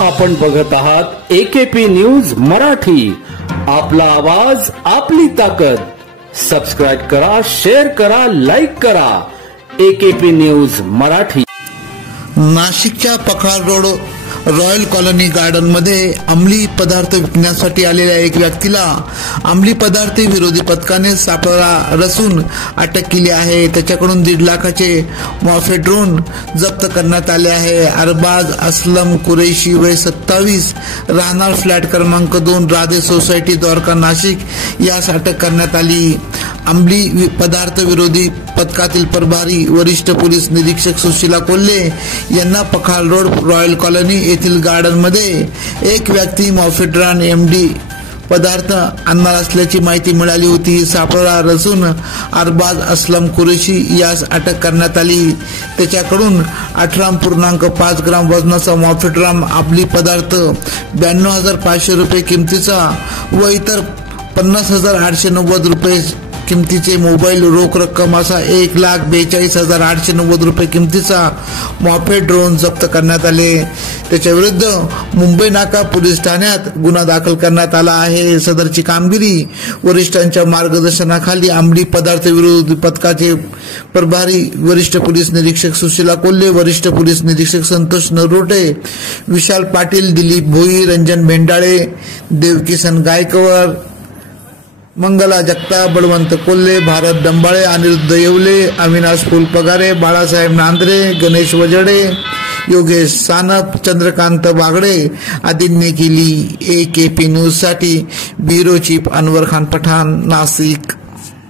आपण बघत आहात AKP न्यूज मराठी. आपला आवाज आपली ताकद. सबस्क्राइब करा, शेअर करा, लाईक करा. AKP news Marathi. नाशिकच्या पखार रोड रॉयल कॉलनी गार्डन मध्ये अंमली पदार्थ विकण्यासाठी आलेल्या एक व्यक्तीला अंमली पदार्थ विरोधी पथकाने सापळा रचून अटक केली आहे. त्याच्याकडून 1.5 लाखाचे मॉफे ड्रोन जप्त करण्यात आले आहे. अरबाज असलम कुरैशी वय 27 राहणार फ्लॅट क्रमांक 2 राधे सोसायटी द्वारका नाशिक यास अटक करण्यात आली. अंमली पदार्थ विरोधी पथकातील प्रभारी वरिष्ठ पोलीस निरीक्षक सुशीला कोल्हे यांना पखार रोड रॉयल कॉलनी येथील गार्डन मध्ये एक व्यक्ती मॉफेड्रॉन MD पदार्थ आणणार असल्याची माहिती मिळाली होती. सापळा रचून अरबाज असलम कुरैशी यास अटक करण्यात आली. त्याच्याकडून 18.5 ग्राम वजनाचा मॉफेड्रॉन अंमली पदार्थ 92,500 रुपये किमतीचा व इतर 50,890 रुपये किमतीचे मोबाईल रोख रक्कम असा 1,42,890 रुपये किमतीचा मॉफे ड्रोन जप्त करण्यात आले. त्याच्या विरुद्ध मुंबई नाका पोलीस ठाण्यात गुन्हा दाखल करण्यात आला आहे. सदरची कामगिरी वरिष्ठांच्या मार्गदर्शनाखाली अंमली पदार्थ विरोधी पथकाचे प्रभारी वरिष्ठ पोलीस निरीक्षक सुशीला कोल्हे, वरिष्ठ पोलीस निरीक्षक संतोष नरोटे, विशाल पाटील, दिलीप भोई, रंजन भेंडाळे, देवकिसन गायकवाड, मंगला जगताप, बळवंत कोल्हे, भारत डंबाळे, अनिरुद्ध येवले, अविनाश फुलपगारे, बाळासाहेब नांद्रे, गणेश वजडे, योगेश सानप, चंद्रकांत बागडे आदींनी केली. AKP न्यूज साठी ब्युरो चीफ अनवर खान पठाण, नाशिक.